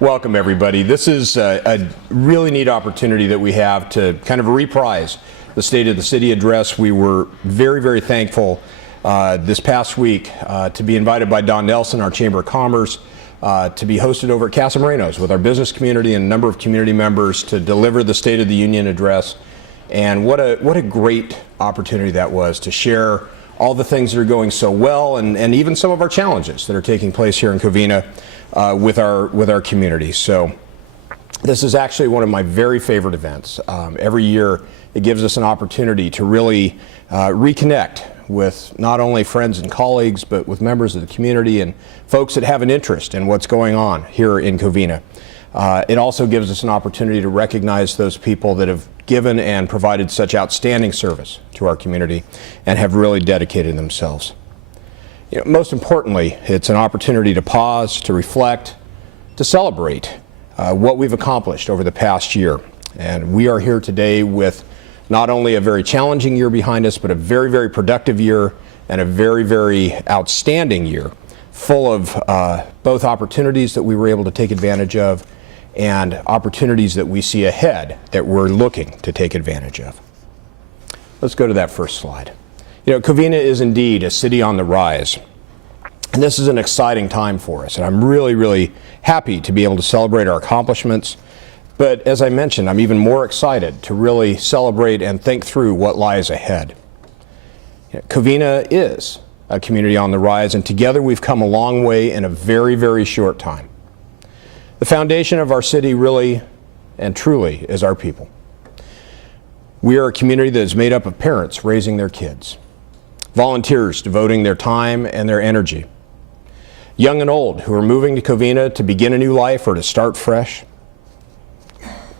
Welcome, everybody. This is a really neat opportunity that we have to kind of reprise the State of the City address. We were very, very thankful this past week to be invited by Don Nelson, our Chamber of Commerce, to be hosted over at Casa Moreno's with our business community and a number of community members to deliver the State of the Union address. And what a great opportunity that was to share all the things that are going so well and even some of our challenges that are taking place here in Covina with our community. So this is actually one of my very favorite events. Every year it gives us an opportunity to really reconnect with not only friends and colleagues, but with members of the community and folks that have an interest in what's going on here in Covina. It also gives us an opportunity to recognize those people that have given and provided such outstanding service to our community and have really dedicated themselves. You know, most importantly, it's an opportunity to pause, to reflect, to celebrate what we've accomplished over the past year. And we are here today with not only a very challenging year behind us, but a very, very productive year and a very, very outstanding year, full of both opportunities that we were able to take advantage of and opportunities that we see ahead that we're looking to take advantage of. Let's go to that first slide. You know, Covina is indeed a city on the rise, and this is an exciting time for us, and I'm really, really happy to be able to celebrate our accomplishments. But as I mentioned, I'm even more excited to really celebrate and think through what lies ahead. You know, Covina is a community on the rise, and together we've come a long way in a very, very short time. The foundation of our city really and truly is our people. We are a community that is made up of parents raising their kids, volunteers devoting their time and their energy, young and old who are moving to Covina to begin a new life or to start fresh,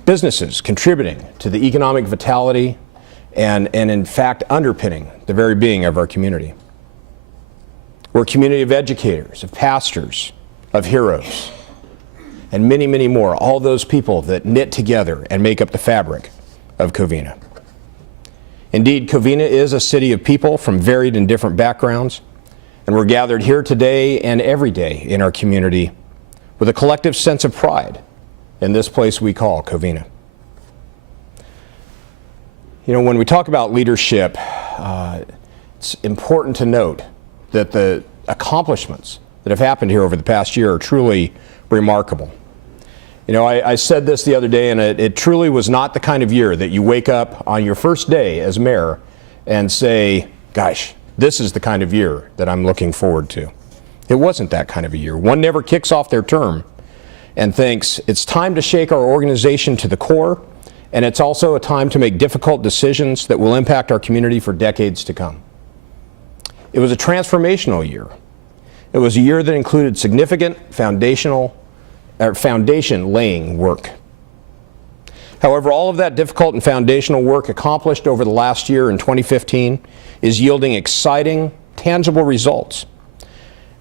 businesses contributing to the economic vitality and in fact underpinning the very being of our community. We're a community of educators, of pastors, of heroes, and many, many more, all those people that knit together and make up the fabric of Covina. Indeed, Covina is a city of people from varied and different backgrounds, and we're gathered here today and every day in our community with a collective sense of pride in this place we call Covina. You know, when we talk about leadership, it's important to note that the accomplishments that have happened here over the past year are truly remarkable. You know, I said this the other day, and it truly was not the kind of year that you wake up on your first day as mayor and say, gosh, this is the kind of year that I'm looking forward to. It wasn't that kind of a year. One never kicks off their term and thinks it's time to shake our organization to the core, and it's also a time to make difficult decisions that will impact our community for decades to come. It was a transformational year. It was a year that included significant foundation laying work. However, all of that difficult and foundational work accomplished over the last year in 2015 is yielding exciting, tangible results.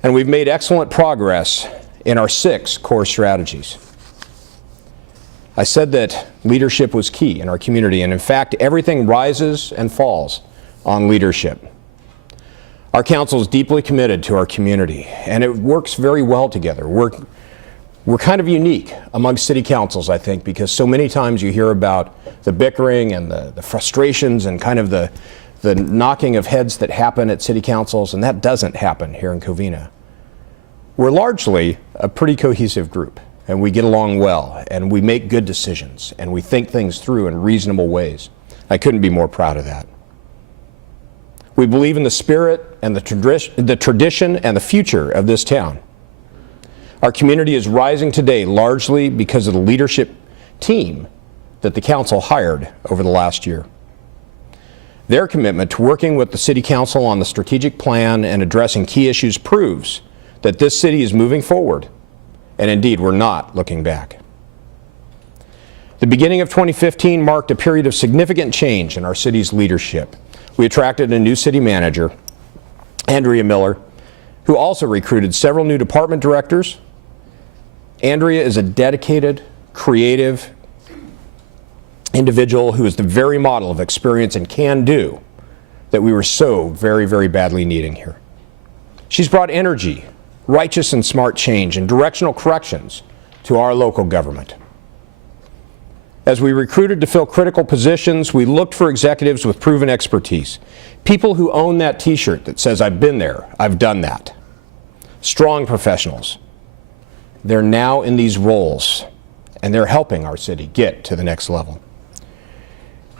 And we've made excellent progress in our 6 core strategies. I said that leadership was key in our community, and in fact, everything rises and falls on leadership. Our council is deeply committed to our community, and it works very well together. We're kind of unique among city councils, I think, because so many times you hear about the bickering and the frustrations and kind of the knocking of heads that happen at city councils, and that doesn't happen here in Covina. We're largely a pretty cohesive group, and we get along well, and we make good decisions, and we think things through in reasonable ways. I couldn't be more proud of that. We believe in the spirit and the tradition and the future of this town. Our community is rising today largely because of the leadership team that the council hired over the last year. Their commitment to working with the City Council on the strategic plan and addressing key issues proves that this city is moving forward, and indeed we're not looking back. The beginning of 2015 marked a period of significant change in our city's leadership. We attracted a new city manager, Andrea Miller, who also recruited several new department directors. Andrea is a dedicated, creative individual who is the very model of experience and can-do that we were so very, very badly needing here. She's brought energy, righteous and smart change, and directional corrections to our local government. As we recruited to fill critical positions, we looked for executives with proven expertise, people who own that t-shirt that says, "I've been there, I've done that." Strong professionals. They're now in these roles, and they're helping our city get to the next level.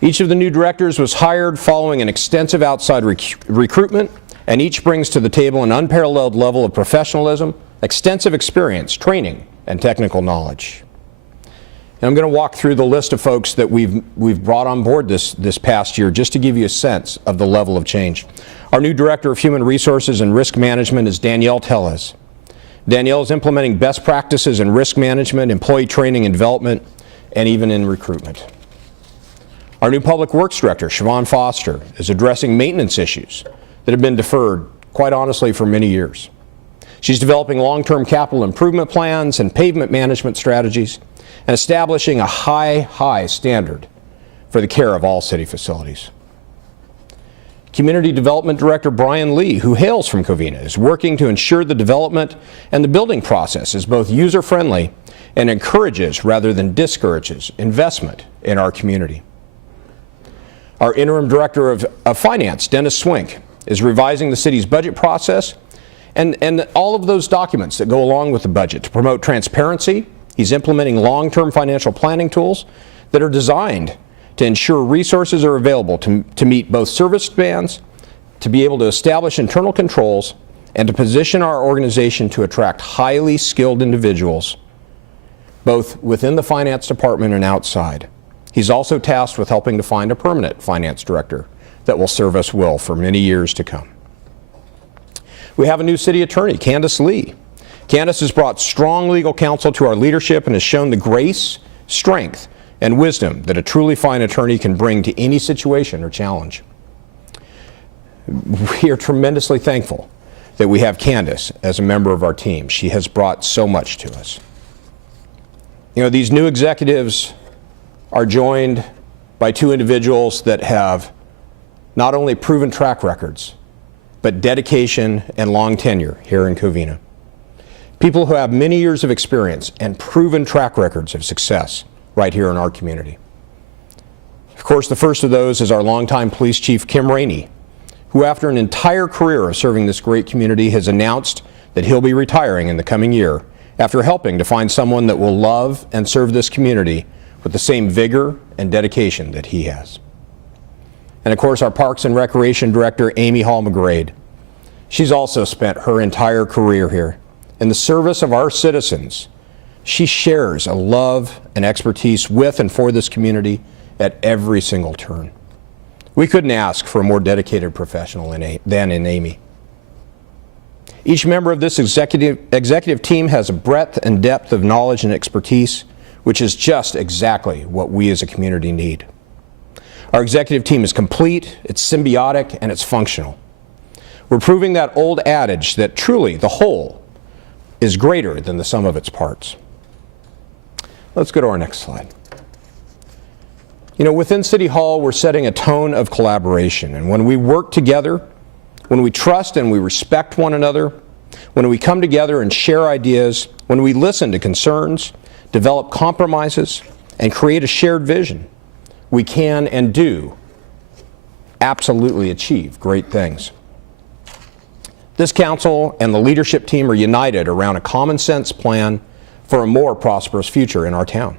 Each of the new directors was hired following an extensive outside recruitment, and each brings to the table an unparalleled level of professionalism, extensive experience, training, and technical knowledge. And I'm going to walk through the list of folks that we've brought on board this past year just to give you a sense of the level of change. Our new Director of Human Resources and Risk Management is Danielle Tellez. Danielle is implementing best practices in risk management, employee training and development, and even in recruitment. Our new Public Works Director, Siobhan Foster, is addressing maintenance issues that have been deferred, quite honestly, for many years. She's developing long-term capital improvement plans and pavement management strategies and establishing a high standard for the care of all city facilities. Community Development Director Brian Lee, who hails from Covina, is working to ensure the development and the building process is both user-friendly and encourages rather than discourages investment in our community. Our Interim Director of Finance, Dennis Swink, is revising the city's budget process and all of those documents that go along with the budget to promote transparency. He's implementing long-term financial planning tools that are designed to ensure resources are available to meet both service demands, to be able to establish internal controls, and to position our organization to attract highly skilled individuals, both within the finance department and outside. He's also tasked with helping to find a permanent finance director that will serve us well for many years to come. We have a new city attorney, Candace Lee. Candace has brought strong legal counsel to our leadership and has shown the grace, strength, and wisdom that a truly fine attorney can bring to any situation or challenge. We are tremendously thankful that we have Candace as a member of our team. She has brought so much to us. You know, these new executives are joined by two individuals that have not only proven track records, but dedication and long tenure here in Covina. People who have many years of experience and proven track records of success right here in our community. Of course, the first of those is our longtime Police Chief, Kim Rainey, who after an entire career of serving this great community has announced that he'll be retiring in the coming year after helping to find someone that will love and serve this community with the same vigor and dedication that he has. And of course, our Parks and Recreation Director, Amy Hall McGrade. She's also spent her entire career here in the service of our citizens. She shares a love and expertise with and for this community at every single turn. We couldn't ask for a more dedicated professional than in Amy. Each member of this executive team has a breadth and depth of knowledge and expertise, which is just exactly what we as a community need. Our executive team is complete, it's symbiotic, and it's functional. We're proving that old adage that truly the whole is greater than the sum of its parts. Let's go to our next slide. You know, within City Hall, we're setting a tone of collaboration, and when we work together, when we trust and we respect one another, when we come together and share ideas, when we listen to concerns, develop compromises, and create a shared vision, we can and do absolutely achieve great things. This council and the leadership team are united around a common sense plan for a more prosperous future in our town.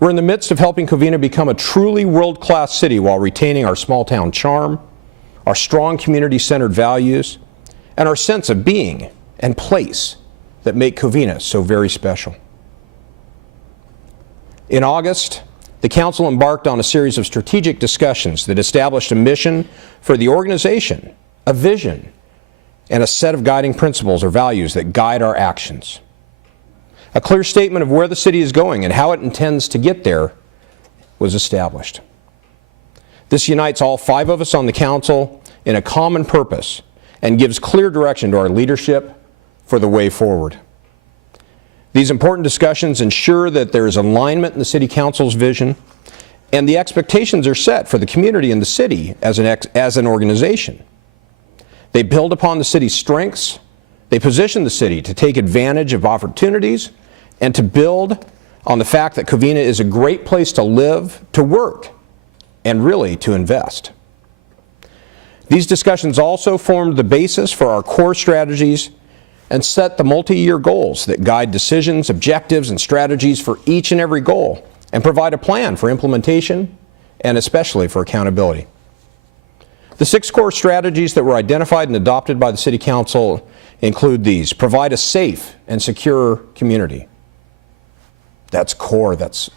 We're in the midst of helping Covina become a truly world-class city while retaining our small town charm, our strong community-centered values, and our sense of being and place that make Covina so very special. In August, the council embarked on a series of strategic discussions that established a mission for the organization, a vision, and a set of guiding principles or values that guide our actions. A clear statement of where the city is going and how it intends to get there was established. This unites all 5 of us on the council in a common purpose and gives clear direction to our leadership for the way forward. These important discussions ensure that there is alignment in the City Council's vision and the expectations are set for the community and the city as an organization. They build upon the city's strengths, they position the city to take advantage of opportunities, and to build on the fact that Covina is a great place to live, to work, and really to invest. These discussions also formed the basis for our core strategies and set the multi-year goals that guide decisions, objectives, and strategies for each and every goal, and provide a plan for implementation and especially for accountability. The 6 core strategies that were identified and adopted by the City Council include these: provide a safe and secure community. That's core, that's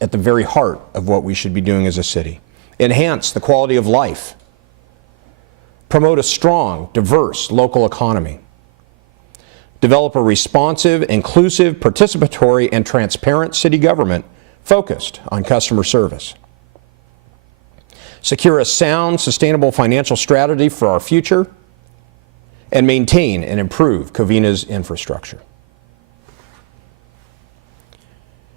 at the very heart of what we should be doing as a city. Enhance the quality of life. Promote a strong, diverse local economy. Develop a responsive, inclusive, participatory, and transparent city government focused on customer service. Secure a sound, sustainable financial strategy for our future, and maintain and improve Covina's infrastructure.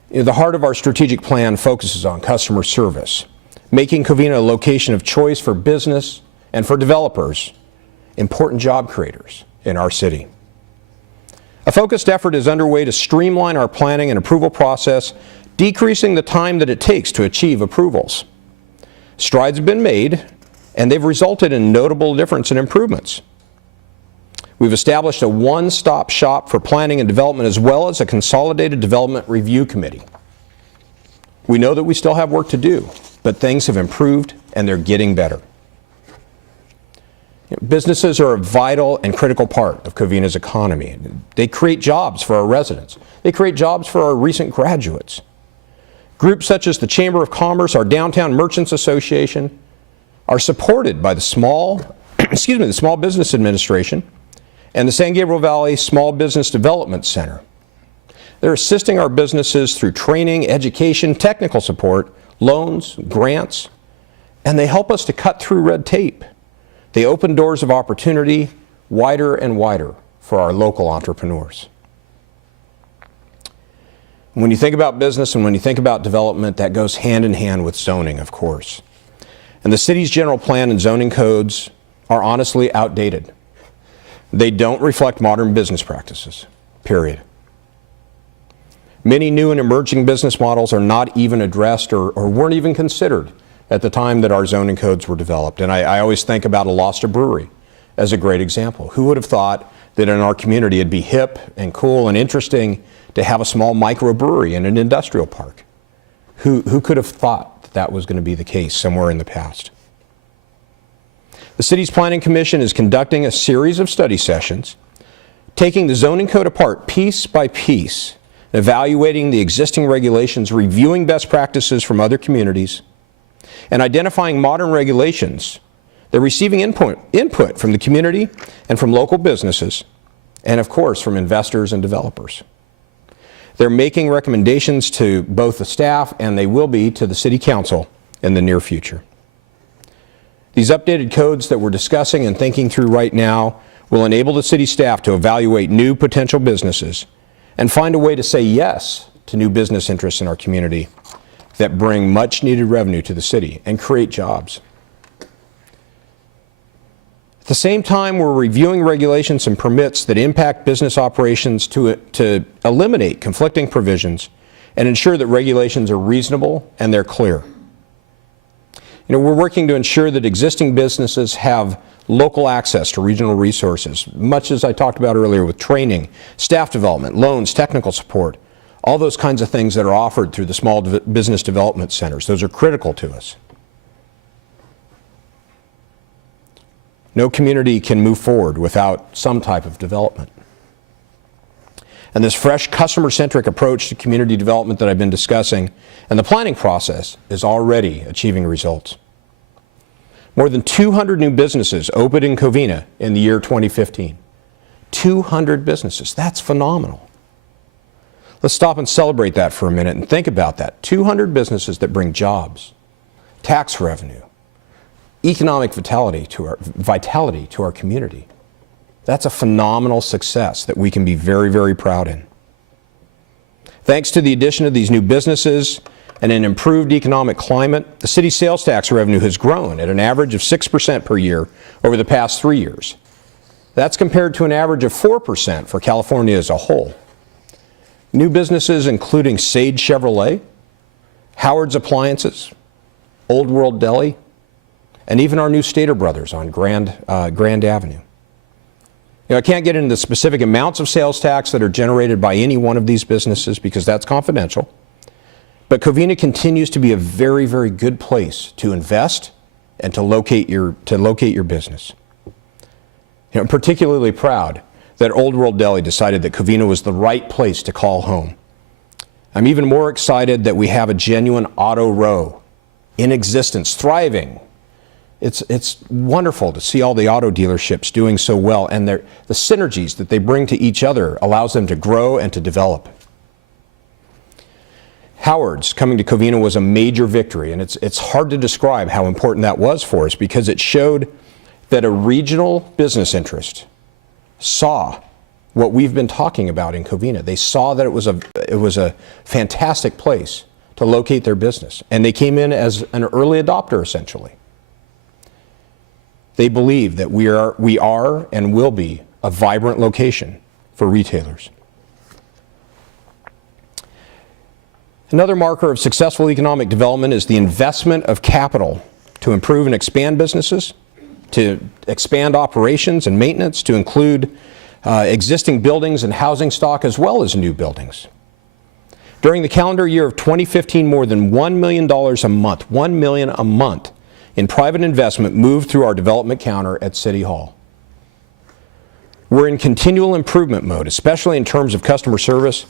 The heart of our strategic plan focuses on customer service, making Covina a location of choice for business and for developers, important job creators in our city. A focused effort is underway to streamline our planning and approval process, decreasing the time that it takes to achieve approvals. Strides have been made, and they've resulted in notable difference and improvements. We've established a one-stop shop for planning and development, as well as a consolidated development review committee. We know that we still have work to do, but things have improved and they're getting better. Businesses are a vital and critical part of Covina's economy. They create jobs for our residents. They create jobs for our recent graduates. Groups such as the Chamber of Commerce, our Downtown Merchants Association, are supported by the Small Business Administration and the San Gabriel Valley Small Business Development Center. They're assisting our businesses through training, education, technical support, loans, grants, and they help us to cut through red tape. They open doors of opportunity wider and wider for our local entrepreneurs. When you think about business and when you think about development, that goes hand in hand with zoning, of course. And the city's general plan and zoning codes are honestly outdated. They don't reflect modern business practices, period. Many new and emerging business models are not even addressed or weren't even considered at the time that our zoning codes were developed. And I always think about a Lobster Brewery as a great example. Who would have thought that in our community it'd be hip and cool and interesting to have a small microbrewery in an industrial park? Who could have thought that that was going to be the case somewhere in the past? The city's Planning Commission is conducting a series of study sessions, taking the zoning code apart piece by piece, evaluating the existing regulations, reviewing best practices from other communities, and identifying modern regulations. They're receiving input from the community and from local businesses, and of course from investors and developers. They're making recommendations to both the staff and they will be to the City Council in the near future. These updated codes that we're discussing and thinking through right now will enable the city staff to evaluate new potential businesses and find a way to say yes to new business interests in our community that bring much needed revenue to the city and create jobs. At the same time, we're reviewing regulations and permits that impact business operations to eliminate conflicting provisions and ensure that regulations are reasonable and they're clear. We're working to ensure that existing businesses have local access to regional resources, much as I talked about earlier with training, staff development, loans, technical support, all those kinds of things that are offered through the small business development centers. Those are critical to us. No community can move forward without some type of development. And this fresh customer-centric approach to community development that I've been discussing and the planning process is already achieving results. More than 200 new businesses opened in Covina in the year 2015. 200 businesses, that's phenomenal. Let's stop and celebrate that for a minute and think about that. 200 businesses that bring jobs, tax revenue, economic vitality to our community. That's a phenomenal success that we can be very, very proud in. Thanks to the addition of these new businesses and an improved economic climate, the city's sales tax revenue has grown at an average of 6% per year over the past 3 years. That's compared to an average of 4% for California as a whole. New businesses including Sage Chevrolet, Howard's Appliances, Old World Deli, and even our new Stater Brothers on Grand Avenue. I can't get into the specific amounts of sales tax that are generated by any one of these businesses because that's confidential. But Covina continues to be a very, very good place to invest and to locate your business. I'm particularly proud that Old World Deli decided that Covina was the right place to call home. I'm even more excited that we have a genuine auto row in existence, thriving. It's wonderful to see all the auto dealerships doing so well, and the synergies that they bring to each other allows them to grow and to develop. Howard's coming to Covina was a major victory, and it's hard to describe how important that was for us because it showed that a regional business interest saw what we've been talking about in Covina. They saw that it was a fantastic place to locate their business, and they came in as an early adopter essentially. They believe that we are and will be a vibrant location for retailers. Another marker of successful economic development is the investment of capital to improve and expand businesses, to expand operations and maintenance, to include existing buildings and housing stock as well as new buildings. During the calendar year of 2015, more than $1 million a month, $1 million a month in private investment moved through our development counter at City Hall. We're in continual improvement mode, especially in terms of customer service,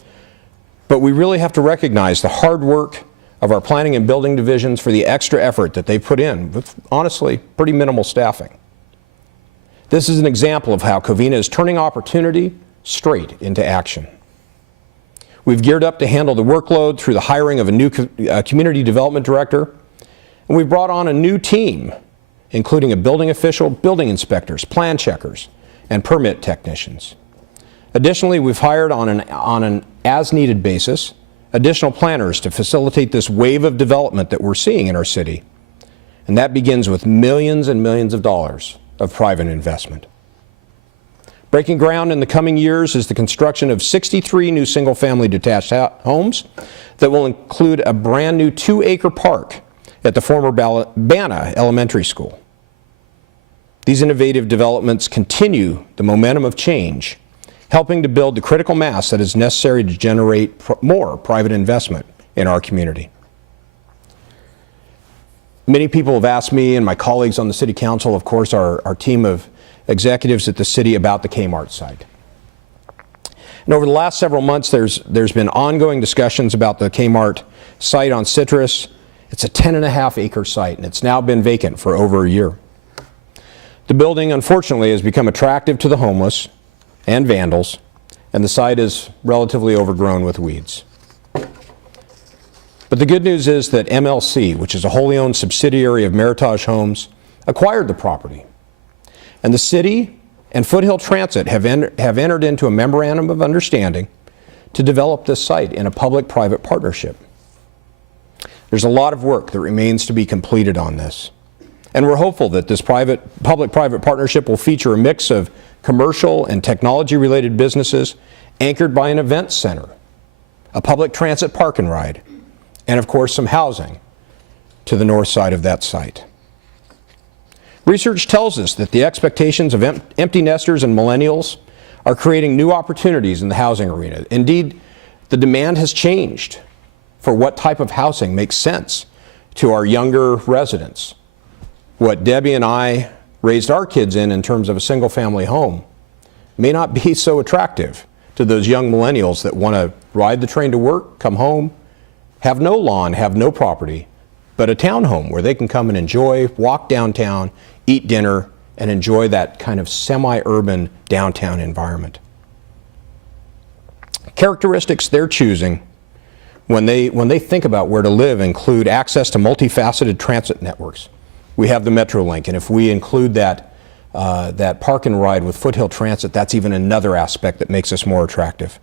but we really have to recognize the hard work of our planning and building divisions for the extra effort that they put in with, honestly, pretty minimal staffing. This is an example of how Covina is turning opportunity straight into action. We've geared up to handle the workload through the hiring of a new community development director, and we brought on a new team, including a building official, building inspectors, plan checkers, and permit technicians. Additionally, we've hired on an as-needed basis additional planners to facilitate this wave of development that we're seeing in our city. And that begins with millions and millions of dollars of private investment. Breaking ground in the coming years is the construction of 63 new single-family detached homes that will include a brand new 2-acre park at the former Banna Elementary School. These innovative developments continue the momentum of change, helping to build the critical mass that is necessary to generate more private investment in our community. Many people have asked me and my colleagues on the City Council, of course, our team of executives at the city about the Kmart site. And over the last several months, there's been ongoing discussions about the Kmart site on Citrus. It's a 10.5-acre site, and it's now been vacant for over a year. The building, unfortunately, has become attractive to the homeless and vandals, and the site is relatively overgrown with weeds. But the good news is that MLC, which is a wholly owned subsidiary of Meritage Homes, acquired the property. And the city and Foothill Transit have entered into a memorandum of understanding to develop this site in a public-private partnership. There's a lot of work that remains to be completed on this. And we're hopeful that this public-private partnership will feature a mix of commercial and technology-related businesses anchored by an event center, a public transit park and ride, and of course some housing to the north side of that site. Research tells us that the expectations of empty nesters and millennials are creating new opportunities in the housing arena. Indeed, the demand has changed for what type of housing makes sense to our younger residents. What Debbie and I raised our kids in terms of a single-family home may not be so attractive to those young millennials that want to ride the train to work, come home, have no lawn, have no property, but a townhome where they can come and enjoy, walk downtown, eat dinner, and enjoy that kind of semi-urban downtown environment. Characteristics they're choosing when they think about where to live include access to multifaceted transit networks. We have the Metrolink, and if we include that park and ride with Foothill Transit, that's even another aspect that makes us more attractive.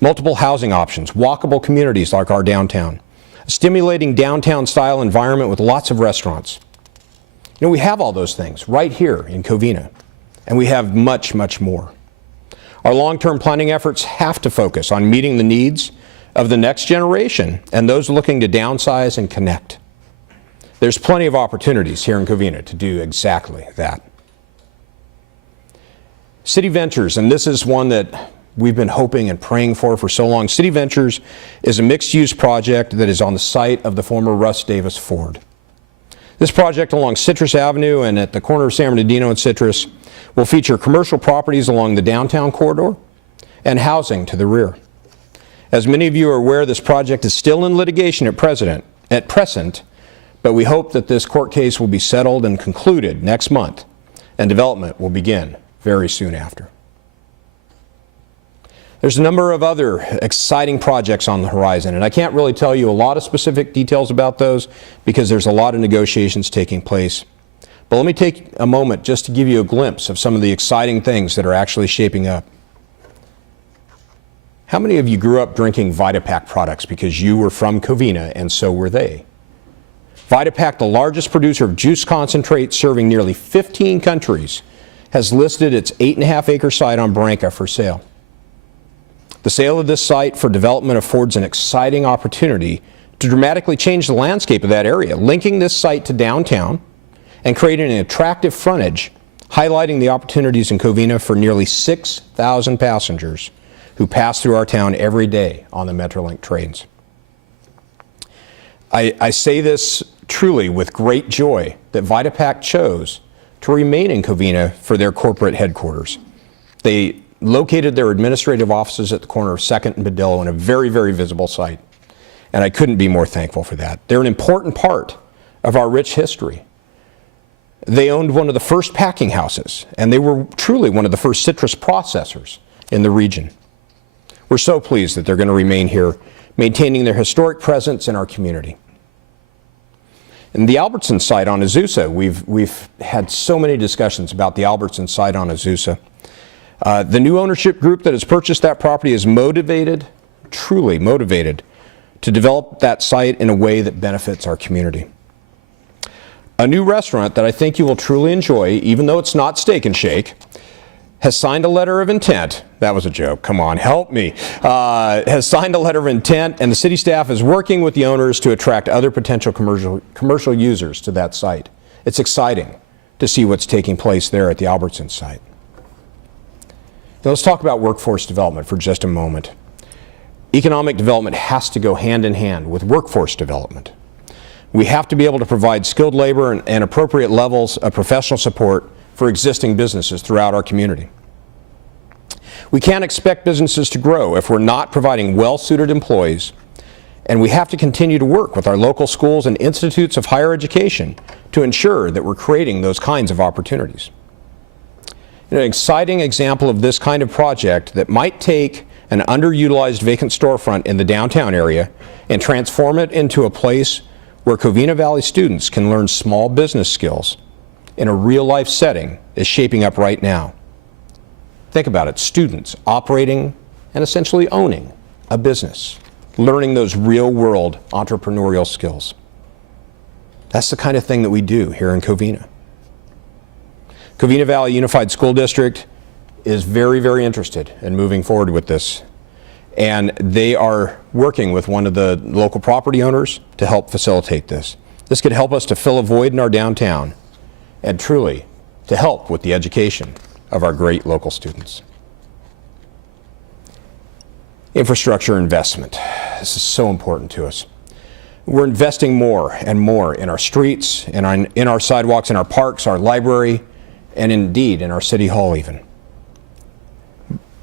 Multiple housing options, walkable communities like our downtown, a stimulating downtown style environment with lots of restaurants. We have all those things right here in Covina, and we have much, much more. Our long-term planning efforts have to focus on meeting the needs of the next generation and those looking to downsize and connect. There's plenty of opportunities here in Covina to do exactly that. City Ventures, and this is one that we've been hoping and praying for so long. City Ventures is a mixed-use project that is on the site of the former Russ Davis Ford. This project along Citrus Avenue and at the corner of San Bernardino and Citrus will feature commercial properties along the downtown corridor and housing to the rear. As many of you are aware, this project is still in litigation at present, but we hope that this court case will be settled and concluded next month, and development will begin very soon after. There's a number of other exciting projects on the horizon, and I can't really tell you a lot of specific details about those because there's a lot of negotiations taking place. But let me take a moment just to give you a glimpse of some of the exciting things that are actually shaping up. How many of you grew up drinking VitaPack products because you were from Covina and so were they? VitaPack, the largest producer of juice concentrate serving nearly 15 countries, has listed its 8.5-acre site on Branca for sale. The sale of this site for development affords an exciting opportunity to dramatically change the landscape of that area, linking this site to downtown and creating an attractive frontage, highlighting the opportunities in Covina for nearly 6,000 passengers who pass through our town every day on the Metrolink trains. I say this truly with great joy that VitaPack chose to remain in Covina for their corporate headquarters. They located their administrative offices at the corner of 2nd and Badillo in a very, very visible site, and I couldn't be more thankful for that. They're an important part of our rich history. They owned one of the first packing houses, and they were truly one of the first citrus processors in the region. We're so pleased that they're going to remain here, maintaining their historic presence in our community. And the Albertson site on Azusa, we've had so many discussions about the Albertson site on Azusa. The new ownership group that has purchased that property is motivated, truly motivated, to develop that site in a way that benefits our community. A new restaurant that I think you will truly enjoy, even though it's not Steak and Shake, has signed a letter of intent. That was a joke, come on, help me. Has signed a letter of intent, and the city staff is working with the owners to attract other potential commercial users to that site. It's exciting to see what's taking place there at the Albertson site. Now let's talk about workforce development for just a moment. Economic development has to go hand in hand with workforce development. We have to be able to provide skilled labor and appropriate levels of professional support for existing businesses throughout our community. We can't expect businesses to grow if we're not providing well-suited employees, and we have to continue to work with our local schools and institutes of higher education to ensure that we're creating those kinds of opportunities. An exciting example of this kind of project that might take an underutilized vacant storefront in the downtown area and transform it into a place where Covina Valley students can learn small business skills in a real-life setting is shaping up right now. Think about it, students operating and essentially owning a business, learning those real-world entrepreneurial skills. That's the kind of thing that we do here in Covina. Covina Valley Unified School District is very, very interested in moving forward with this, and they are working with one of the local property owners to help facilitate this. This could help us to fill a void in our downtown and truly to help with the education of our great local students. Infrastructure investment. This is so important to us. We're investing more and more in our streets, in our sidewalks, in our parks, our library, and indeed in our city hall even.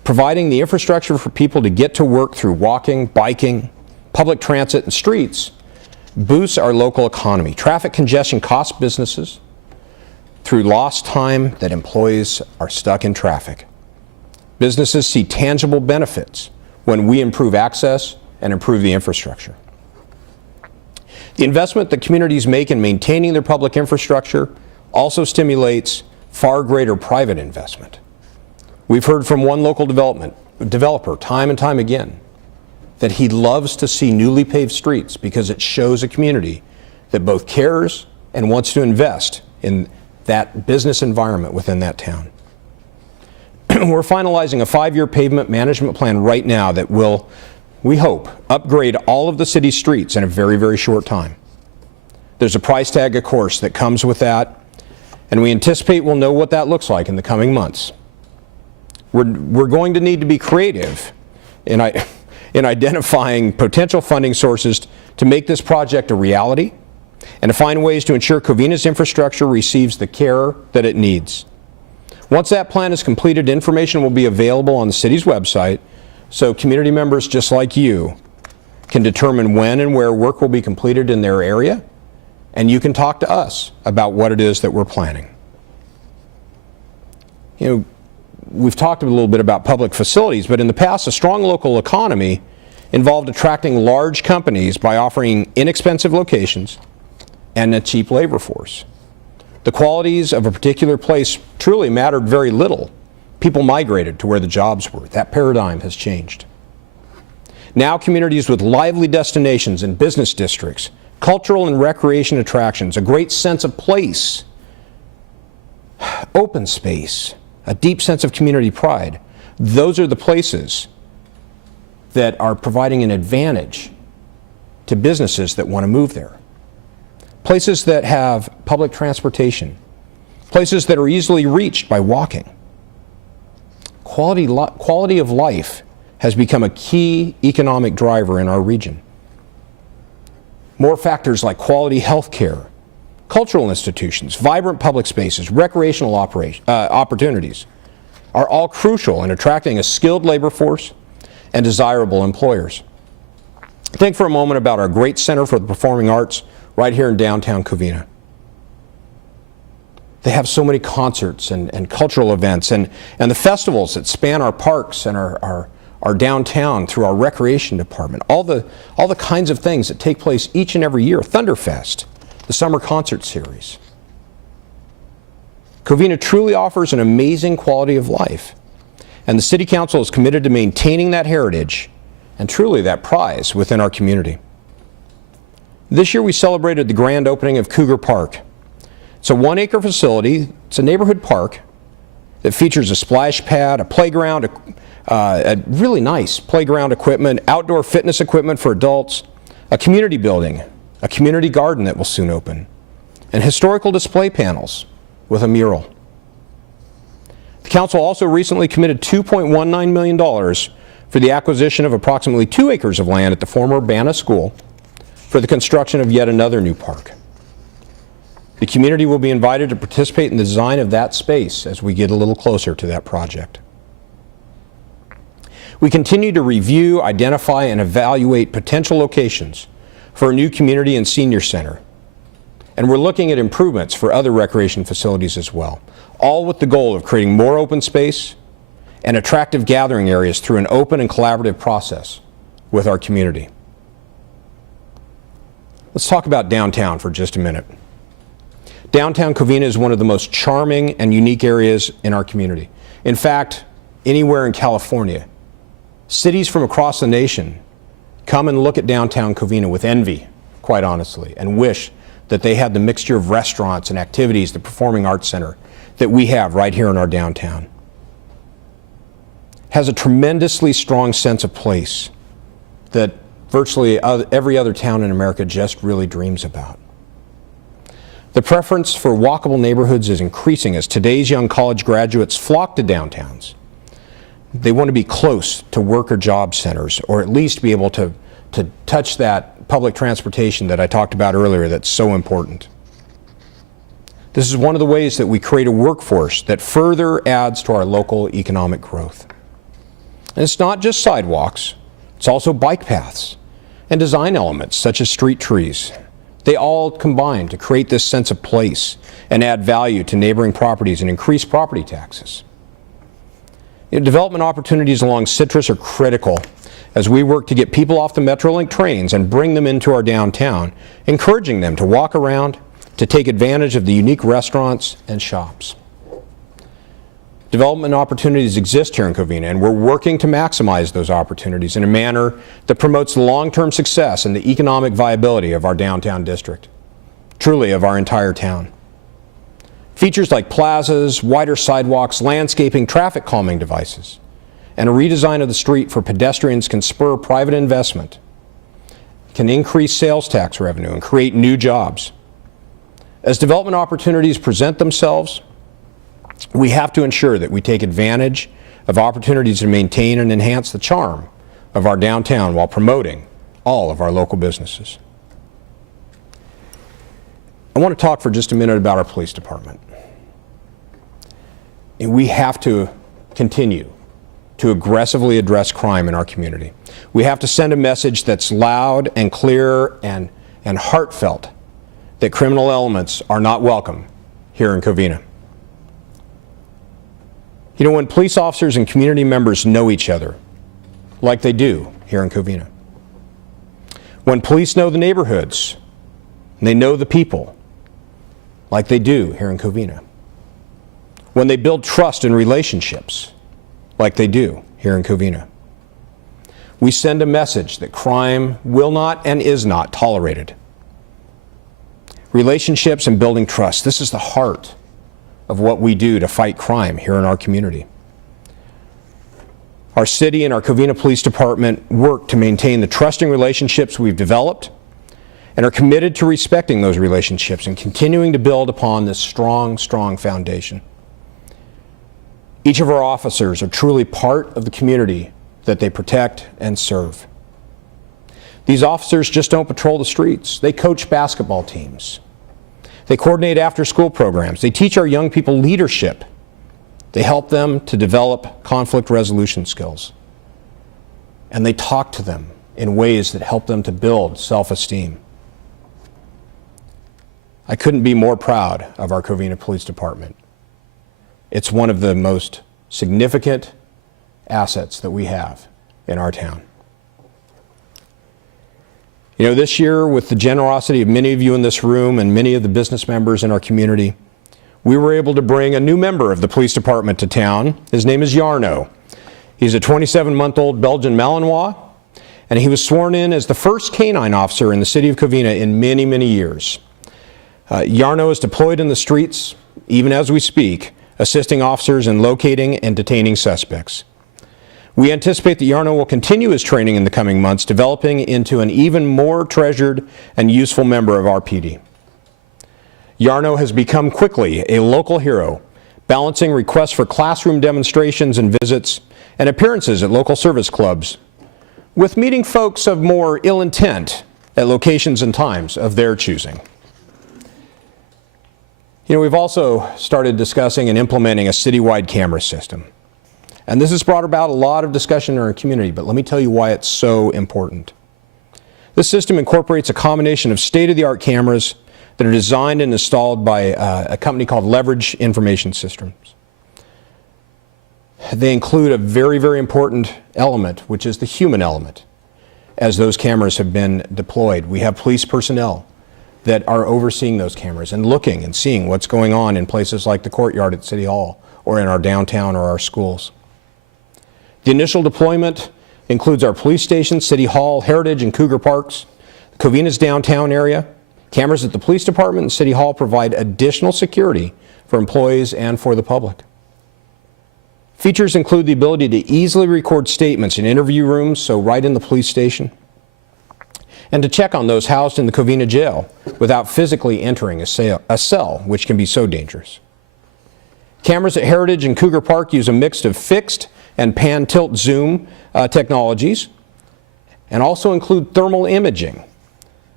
Providing the infrastructure for people to get to work through walking, biking, public transit, and streets boosts our local economy. Traffic congestion costs businesses through lost time that employees are stuck in traffic. Businesses see tangible benefits when we improve access and improve the infrastructure. The investment that communities make in maintaining their public infrastructure also stimulates far greater private investment. We've heard from one local developer time and time again that he loves to see newly paved streets because it shows a community that both cares and wants to invest in that business environment within that town. We're finalizing a 5-year pavement management plan right now that will, we hope, upgrade all of the city's streets in a very, very short time. There's a price tag, of course, that comes with that, and we anticipate we'll know what that looks like in the coming months. We're going to need to be creative in identifying potential funding sources to make this project a reality and to find ways to ensure Covina's infrastructure receives the care that it needs. Once that plan is completed, information will be available on the city's website so community members just like you can determine when and where work will be completed in their area, and you can talk to us about what it is that we're planning. You know, we've talked a little bit about public facilities, but in the past, a strong local economy involved attracting large companies by offering inexpensive locations and a cheap labor force. The qualities of a particular place truly mattered very little. People migrated to where the jobs were. That paradigm has changed. Now communities with lively destinations and business districts, cultural and recreation attractions, a great sense of place, open space, a deep sense of community pride. Those are the places that are providing an advantage to businesses that want to move there. Places that have public transportation, places that are easily reached by walking. Quality of life has become a key economic driver in our region. More factors like quality health care, cultural institutions, vibrant public spaces, recreational opportunities are all crucial in attracting a skilled labor force and desirable employers. Think for a moment about our great Center for the Performing Arts right here in downtown Covina. They have so many concerts and cultural events and the festivals that span our parks and our downtown through our recreation department. All the kinds of things that take place each and every year. Thunderfest, the summer concert series. Covina truly offers an amazing quality of life, and the City Council is committed to maintaining that heritage and truly that prize within our community. This year we celebrated the grand opening of Cougar Park. It's a 1-acre facility. It's a neighborhood park that features a splash pad, a playground, a really nice playground equipment, outdoor fitness equipment for adults, a community building, a community garden that will soon open, and historical display panels with a mural. The council also recently committed $2.19 million for the acquisition of approximately 2 acres of land at the former Urbana School for the construction of yet another new park. The community will be invited to participate in the design of that space as we get a little closer to that project. We continue to review, identify, and evaluate potential locations for a new community and senior center. And we're looking at improvements for other recreation facilities as well, all with the goal of creating more open space and attractive gathering areas through an open and collaborative process with our community. Let's talk about downtown for just a minute. Downtown Covina is one of the most charming and unique areas in our community. In fact, anywhere in California, cities from across the nation come and look at downtown Covina with envy, quite honestly, and wish that they had the mixture of restaurants and activities, the Performing Arts Center, that we have right here in our downtown. It has a tremendously strong sense of place that virtually every other town in America just really dreams about. The preference for walkable neighborhoods is increasing as today's young college graduates flock to downtowns. They want to be close to work or job centers, or at least be able to touch that public transportation that I talked about earlier that's so important. This is one of the ways that we create a workforce that further adds to our local economic growth. And it's not just sidewalks, it's also bike paths and design elements such as street trees. They all combine to create this sense of place and add value to neighboring properties and increase property taxes. Development opportunities along Citrus are critical as we work to get people off the Metrolink trains and bring them into our downtown, encouraging them to walk around, to take advantage of the unique restaurants and shops. Development opportunities exist here in Covina, and we're working to maximize those opportunities in a manner that promotes the long-term success and the economic viability of our downtown district, truly of our entire town. Features like plazas, wider sidewalks, landscaping, traffic calming devices, and a redesign of the street for pedestrians can spur private investment, can increase sales tax revenue, and create new jobs. As development opportunities present themselves, we have to ensure that we take advantage of opportunities to maintain and enhance the charm of our downtown while promoting all of our local businesses. I want to talk for just a minute about our police department. And we have to continue to aggressively address crime in our community. We have to send a message that's loud and clear and heartfelt that criminal elements are not welcome here in Covina. You know, when police officers and community members know each other, like they do here in Covina, when police know the neighborhoods and they know the people, like they do here in Covina, when they build trust and relationships, like they do here in Covina, we send a message that crime will not and is not tolerated. Relationships and building trust, this is the heart of what we do to fight crime here in our community. Our city and our Covina Police Department work to maintain the trusting relationships we've developed and are committed to respecting those relationships and continuing to build upon this strong, strong foundation. Each of our officers are truly part of the community that they protect and serve. These officers just don't patrol the streets. They coach basketball teams. They coordinate after-school programs. They teach our young people leadership. They help them to develop conflict resolution skills. And they talk to them in ways that help them to build self-esteem. I couldn't be more proud of our Covina Police Department. It's one of the most significant assets that we have in our town. You know, this year, with the generosity of many of you in this room and many of the business members in our community, we were able to bring a new member of the police department to town. His name is Jarno. He's a 27-month-old Belgian Malinois, and he was sworn in as the first canine officer in the city of Covina in many, many years. Jarno is deployed in the streets, even as we speak, assisting officers in locating and detaining suspects. We anticipate that Jarno will continue his training in the coming months, developing into an even more treasured and useful member of our PD. Jarno has become quickly a local hero, balancing requests for classroom demonstrations and visits and appearances at local service clubs, with meeting folks of more ill intent at locations and times of their choosing. You know, we've also started discussing and implementing a citywide camera system. And this has brought about a lot of discussion in our community, but let me tell you why it's so important. This system incorporates a combination of state-of-the-art cameras that are designed and installed by a company called Leverage Information Systems. They include a very, very important element, which is the human element. As those cameras have been deployed, we have police personnel that are overseeing those cameras and looking and seeing what's going on in places like the courtyard at City Hall or in our downtown or our schools. The initial deployment includes our police station, City Hall, Heritage, and Cougar Parks, Covina's downtown area. Cameras at the police department and City Hall provide additional security for employees and for the public. Features include the ability to easily record statements in interview rooms, so right in the police station, and to check on those housed in the Covina jail without physically entering a cell, which can be so dangerous. Cameras at Heritage and Cougar Park use a mix of fixed and pan-tilt zoom technologies, and also include thermal imaging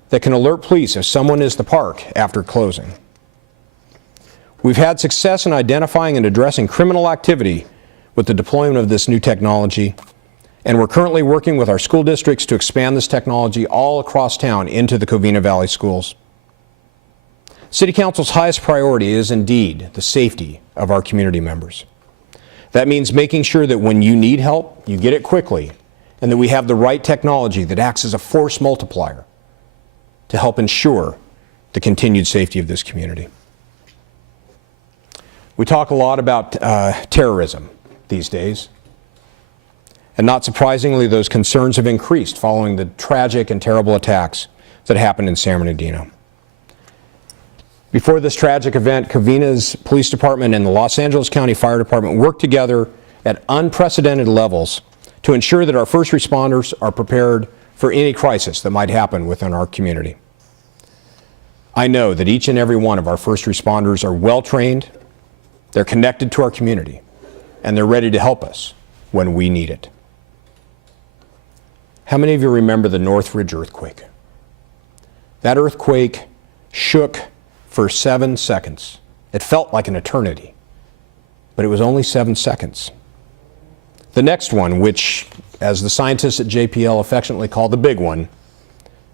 that can alert police if someone is in the park after closing. We've had success in identifying and addressing criminal activity with the deployment of this new technology, and we're currently working with our school districts to expand this technology all across town into the Covina Valley schools. City Council's highest priority is indeed the safety of our community members. That means making sure that when you need help, you get it quickly, and that we have the right technology that acts as a force multiplier to help ensure the continued safety of this community. We talk a lot about terrorism these days, and not surprisingly, those concerns have increased following the tragic and terrible attacks that happened in San Bernardino. Before this tragic event, Covina's Police Department and the Los Angeles County Fire Department worked together at unprecedented levels to ensure that our first responders are prepared for any crisis that might happen within our community. I know that each and every one of our first responders are well trained, they're connected to our community, and they're ready to help us when we need it. How many of you remember the Northridge earthquake? That earthquake shook for 7 seconds. It felt like an eternity, but it was only 7 seconds. The next one, which, as the scientists at JPL affectionately call the big one,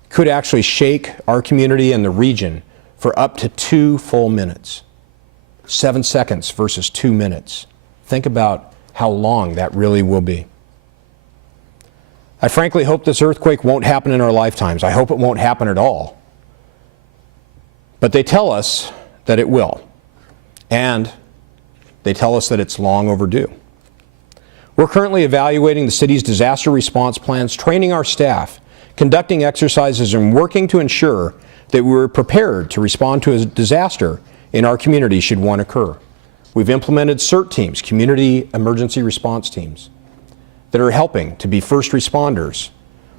could actually shake our community and the region for up to 2 full minutes. 7 seconds versus 2 minutes. Think about how long that really will be. I frankly hope this earthquake won't happen in our lifetimes. I hope it won't happen at all. But they tell us that it will, and they tell us that it's long overdue. We're currently evaluating the city's disaster response plans, training our staff, conducting exercises, and working to ensure that we're prepared to respond to a disaster in our community should one occur. We've implemented CERT teams, community emergency response teams, that are helping to be first responders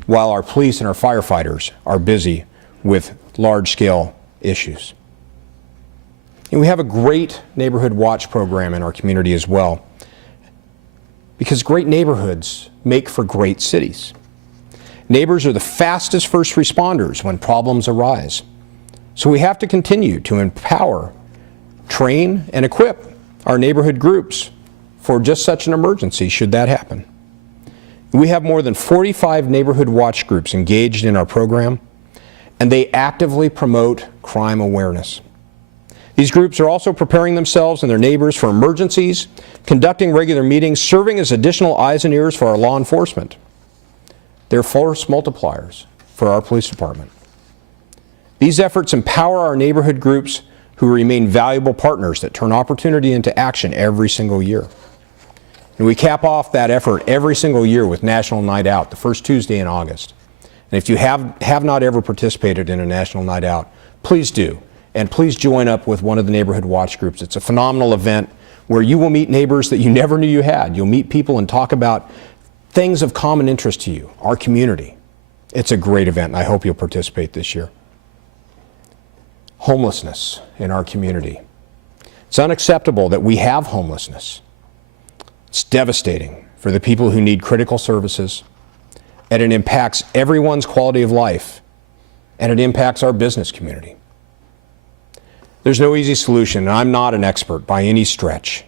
while our police and our firefighters are busy with large-scale issues. And we have a great neighborhood watch program in our community as well, because great neighborhoods make for great cities. Neighbors are the fastest first responders when problems arise. So we have to continue to empower, train, and equip our neighborhood groups for just such an emergency should that happen. We have more than 45 neighborhood watch groups engaged in our program, and they actively promote crime awareness. These groups are also preparing themselves and their neighbors for emergencies, conducting regular meetings, serving as additional eyes and ears for our law enforcement. They're force multipliers for our police department. These efforts empower our neighborhood groups who remain valuable partners that turn opportunity into action every single year. And we cap off that effort every single year with National Night Out, the first Tuesday in August. And if you have not ever participated in a National Night Out, please do. And please join up with one of the neighborhood watch groups. It's a phenomenal event where you will meet neighbors that you never knew you had. You'll meet people and talk about things of common interest to you, our community. It's a great event, and I hope you'll participate this year. Homelessness in our community. It's unacceptable that we have homelessness. It's devastating for the people who need critical services, and it impacts everyone's quality of life, and it impacts our business community. There's no easy solution, and I'm not an expert by any stretch.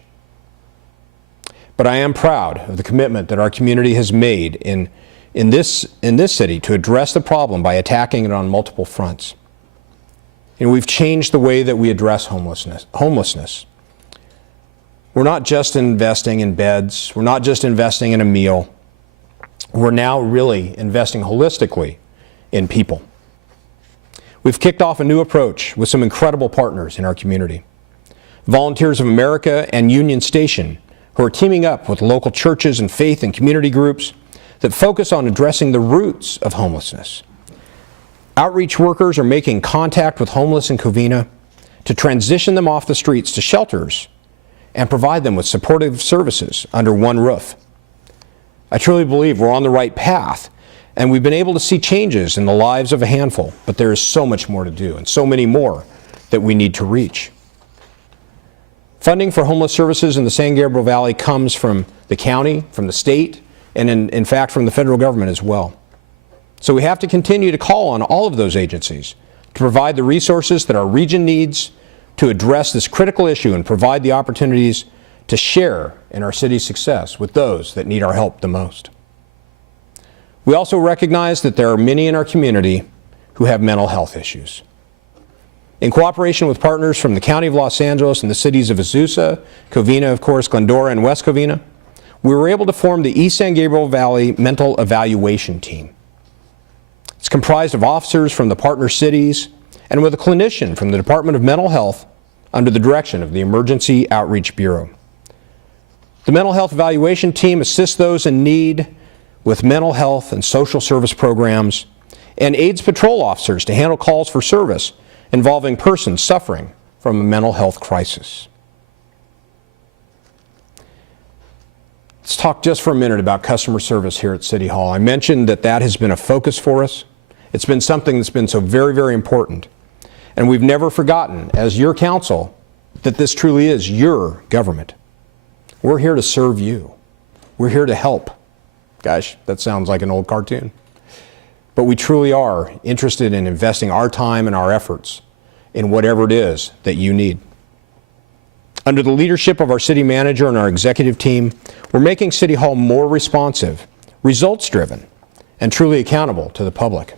But I am proud of the commitment that our community has made in this city to address the problem by attacking it on multiple fronts. And we've changed the way that we address homelessness. We're not just investing in beds. We're not just investing in a meal. We're now really investing holistically in people. We've kicked off a new approach with some incredible partners in our community. Volunteers of America and Union Station, who are teaming up with local churches and faith and community groups that focus on addressing the roots of homelessness. Outreach workers are making contact with homeless in Covina to transition them off the streets to shelters and provide them with supportive services under one roof. I truly believe we're on the right path, and we've been able to see changes in the lives of a handful, but there is so much more to do and so many more that we need to reach. Funding for homeless services in the San Gabriel Valley comes from the county, from the state, and in fact from the federal government as well. So we have to continue to call on all of those agencies to provide the resources that our region needs to address this critical issue and provide the opportunities to share in our city's success with those that need our help the most. We also recognize that there are many in our community who have mental health issues. In cooperation with partners from the County of Los Angeles and the cities of Azusa, Covina, of course, Glendora, and West Covina, we were able to form the East San Gabriel Valley Mental Evaluation Team. It's comprised of officers from the partner cities and with a clinician from the Department of Mental Health under the direction of the Emergency Outreach Bureau. The Mental Health Evaluation Team assists those in need with mental health and social service programs and aids patrol officers to handle calls for service involving persons suffering from a mental health crisis. Let's talk just for a minute about customer service here at City Hall. I mentioned that has been a focus for us. It's been something that's been so very, very important. And we've never forgotten, as your council, that this truly is your government. We're here to serve you. We're here to help. Gosh, that sounds like an old cartoon. But we truly are interested in investing our time and our efforts in whatever it is that you need. Under the leadership of our city manager and our executive team, we're making City Hall more responsive, results-driven, and truly accountable to the public.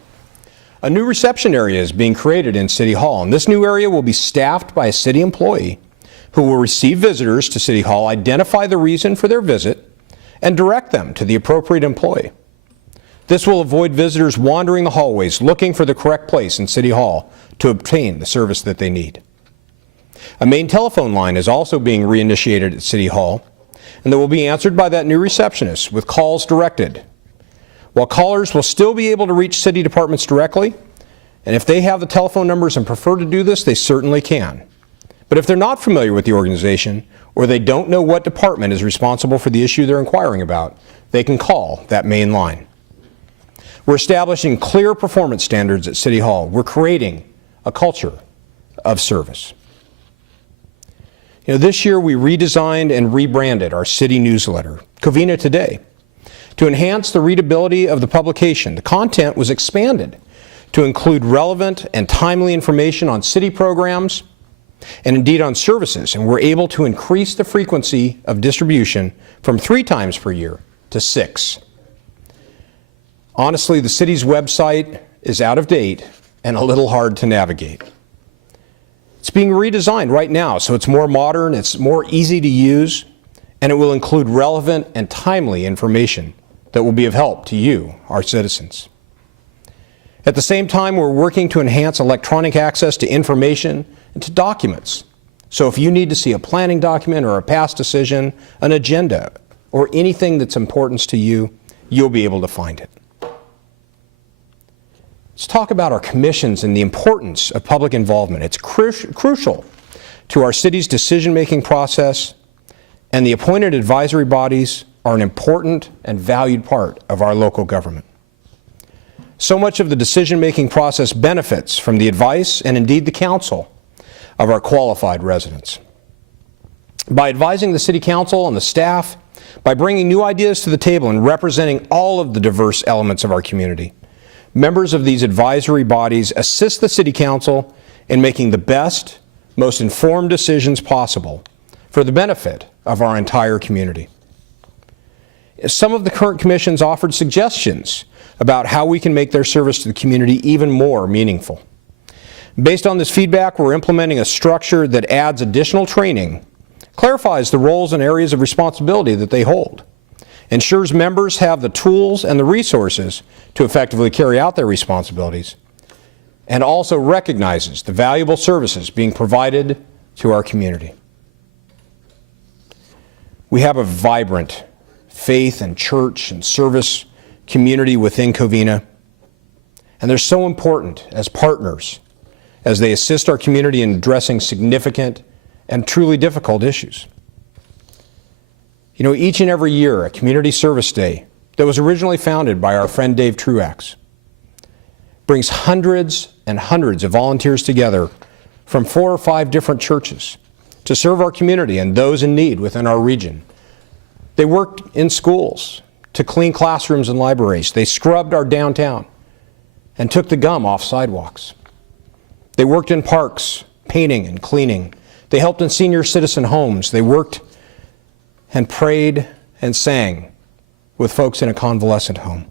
A new reception area is being created in City Hall, and this new area will be staffed by a city employee who will receive visitors to City Hall, identify the reason for their visit, and direct them to the appropriate employee. This will avoid visitors wandering the hallways looking for the correct place in City Hall to obtain the service that they need. A main telephone line is also being reinitiated at City Hall, and that will be answered by that new receptionist with calls directed. While callers will still be able to reach city departments directly, and if they have the telephone numbers and prefer to do this, they certainly can. But if they're not familiar with the organization, or they don't know what department is responsible for the issue they're inquiring about, they can call that main line. We're establishing clear performance standards at City Hall. We're creating a culture of service. This year we redesigned and rebranded our city newsletter, Covina Today. To enhance the readability of the publication, the content was expanded to include relevant and timely information on city programs and indeed on services, and we're able to increase the frequency of distribution from 3 times per year to 6. Honestly, the city's website is out of date and a little hard to navigate. It's being redesigned right now, so it's more modern, it's more easy to use, and it will include relevant and timely information that will be of help to you, our citizens. At the same time, we're working to enhance electronic access to information and to documents. So if you need to see a planning document or a past decision, an agenda, or anything that's important to you, you'll be able to find it. Let's talk about our commissions and the importance of public involvement. It's crucial to our city's decision-making process, and the appointed advisory bodies are an important and valued part of our local government. So much of the decision-making process benefits from the advice and indeed the counsel of our qualified residents. By advising the City Council and the staff, by bringing new ideas to the table and representing all of the diverse elements of our community, members of these advisory bodies assist the City Council in making the best, most informed decisions possible for the benefit of our entire community. Some of the current commissions offered suggestions about how we can make their service to the community even more meaningful. Based on this feedback, we're implementing a structure that adds additional training, clarifies the roles and areas of responsibility that they hold, ensures members have the tools and the resources to effectively carry out their responsibilities, and also recognizes the valuable services being provided to our community. We have a vibrant faith and church and service community within Covina, and they're so important as partners as they assist our community in addressing significant and truly difficult issues. Each and every year, a Community Service Day that was originally founded by our friend Dave Truax brings hundreds and hundreds of volunteers together from 4 or 5 different churches to serve our community and those in need within our region. They worked in schools to clean classrooms and libraries. They scrubbed our downtown and took the gum off sidewalks. They worked in parks, painting and cleaning. They helped in senior citizen homes. They worked and prayed and sang with folks in a convalescent home.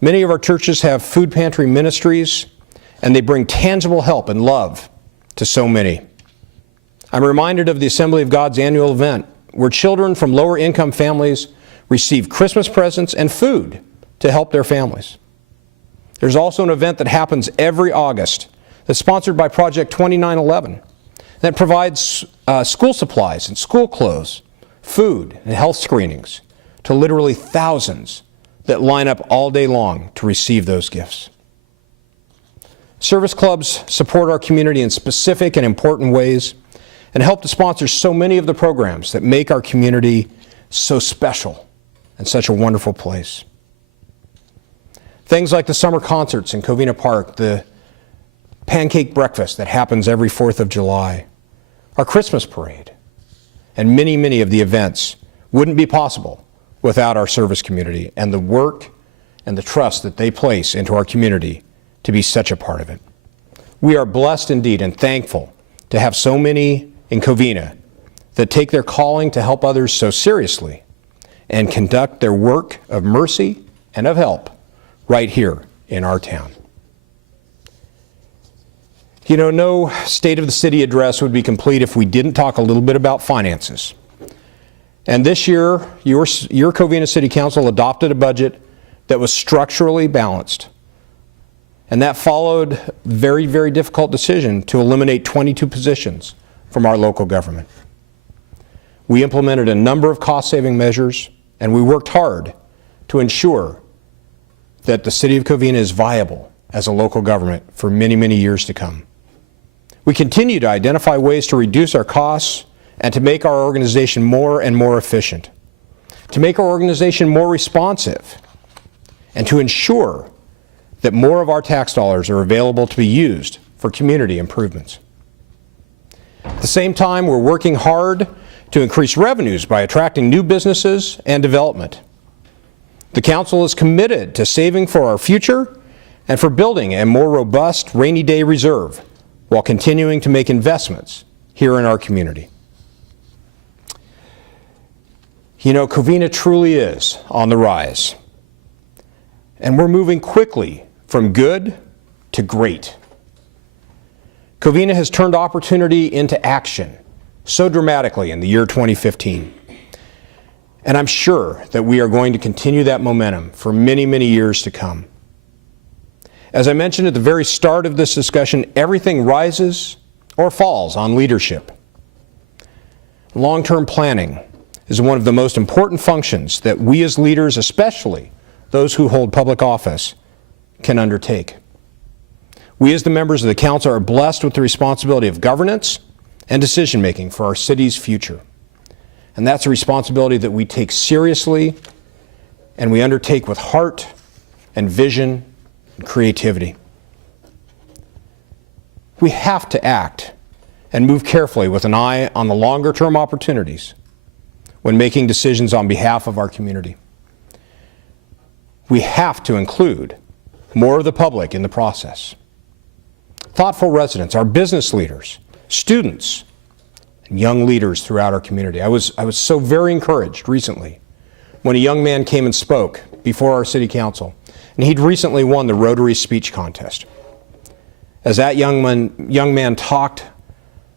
Many of our churches have food pantry ministries, and they bring tangible help and love to so many. I'm reminded of the Assembly of God's annual event, where children from lower income families receive Christmas presents and food to help their families. There's also an event that happens every August that's sponsored by Project 2911 that provides school supplies and school clothes, food and health screenings to literally thousands that line up all day long to receive those gifts. Service clubs support our community in specific and important ways and help to sponsor so many of the programs that make our community so special and such a wonderful place. Things like the summer concerts in Covina Park, the pancake breakfast that happens every 4th of July, our Christmas parade, and many, many of the events wouldn't be possible without our service community and the work and the trust that they place into our community to be such a part of it. We are blessed indeed and thankful to have so many in Covina that take their calling to help others so seriously and conduct their work of mercy and of help right here in our town. You know, no State of the City address would be complete if we didn't talk a little bit about finances. And this year, your Covina City Council adopted a budget that was structurally balanced. And that followed a very, very difficult decision to eliminate 22 positions from our local government. We implemented a number of cost-saving measures, and we worked hard to ensure that the City of Covina is viable as a local government for many, many years to come. We continue to identify ways to reduce our costs and to make our organization more and more efficient, to make our organization more responsive, and to ensure that more of our tax dollars are available to be used for community improvements. At the same time, we're working hard to increase revenues by attracting new businesses and development. The Council is committed to saving for our future and for building a more robust rainy day reserve while continuing to make investments here in our community. You know, Covina truly is on the rise, and we're moving quickly from good to great. Covina has turned opportunity into action so dramatically in the year 2015. And I'm sure that we are going to continue that momentum for many, many years to come. As I mentioned at the very start of this discussion, everything rises or falls on leadership. Long-term planning is one of the most important functions that we as leaders, especially those who hold public office, can undertake. We as the members of the Council are blessed with the responsibility of governance and decision-making for our city's future. And that's a responsibility that we take seriously and we undertake with heart and vision and creativity. We have to act and move carefully with an eye on the longer-term opportunities when making decisions on behalf of our community. We have to include more of the public in the process. Thoughtful residents, our business leaders, students, and young leaders throughout our community. I was so very encouraged recently when a young man came and spoke before our city council, and he'd recently won the Rotary Speech Contest. As that young man talked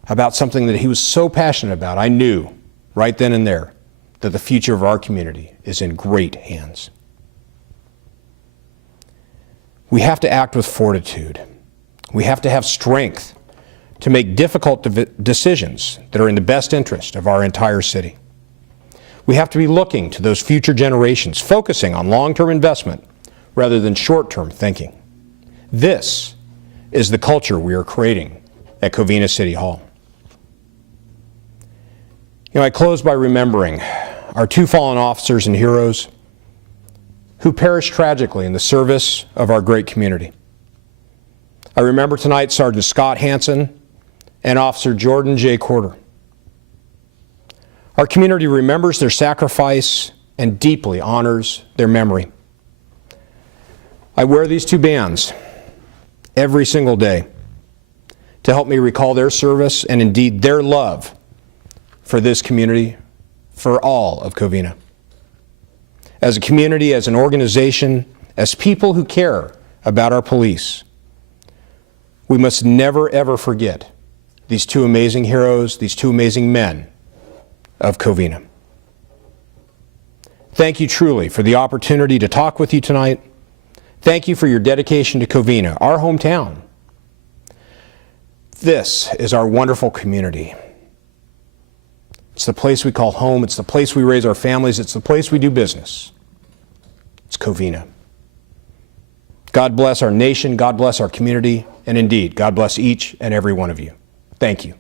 about something that he was so passionate about, I knew right then and there that the future of our community is in great hands. We have to act with fortitude. We have to have strength to make difficult decisions that are in the best interest of our entire city. We have to be looking to those future generations, focusing on long-term investment rather than short-term thinking. This is the culture we are creating at Covina City Hall. You know, I close by remembering our two fallen officers and heroes who perished tragically in the service of our great community. I remember tonight Sergeant Scott Hansen and Officer Jordan J. Corder. Our community remembers their sacrifice and deeply honors their memory. I wear these two bands every single day to help me recall their service and indeed their love for this community, for all of Covina. As a community, as an organization, as people who care about our police, we must never, ever forget these two amazing heroes, these two amazing men of Covina. Thank you truly for the opportunity to talk with you tonight. Thank you for your dedication to Covina, our hometown. This is our wonderful community. It's the place we call home. It's the place we raise our families. It's the place we do business. It's Covina. God bless our nation. God bless our community. and indeed, God bless each and every one of you. Thank you.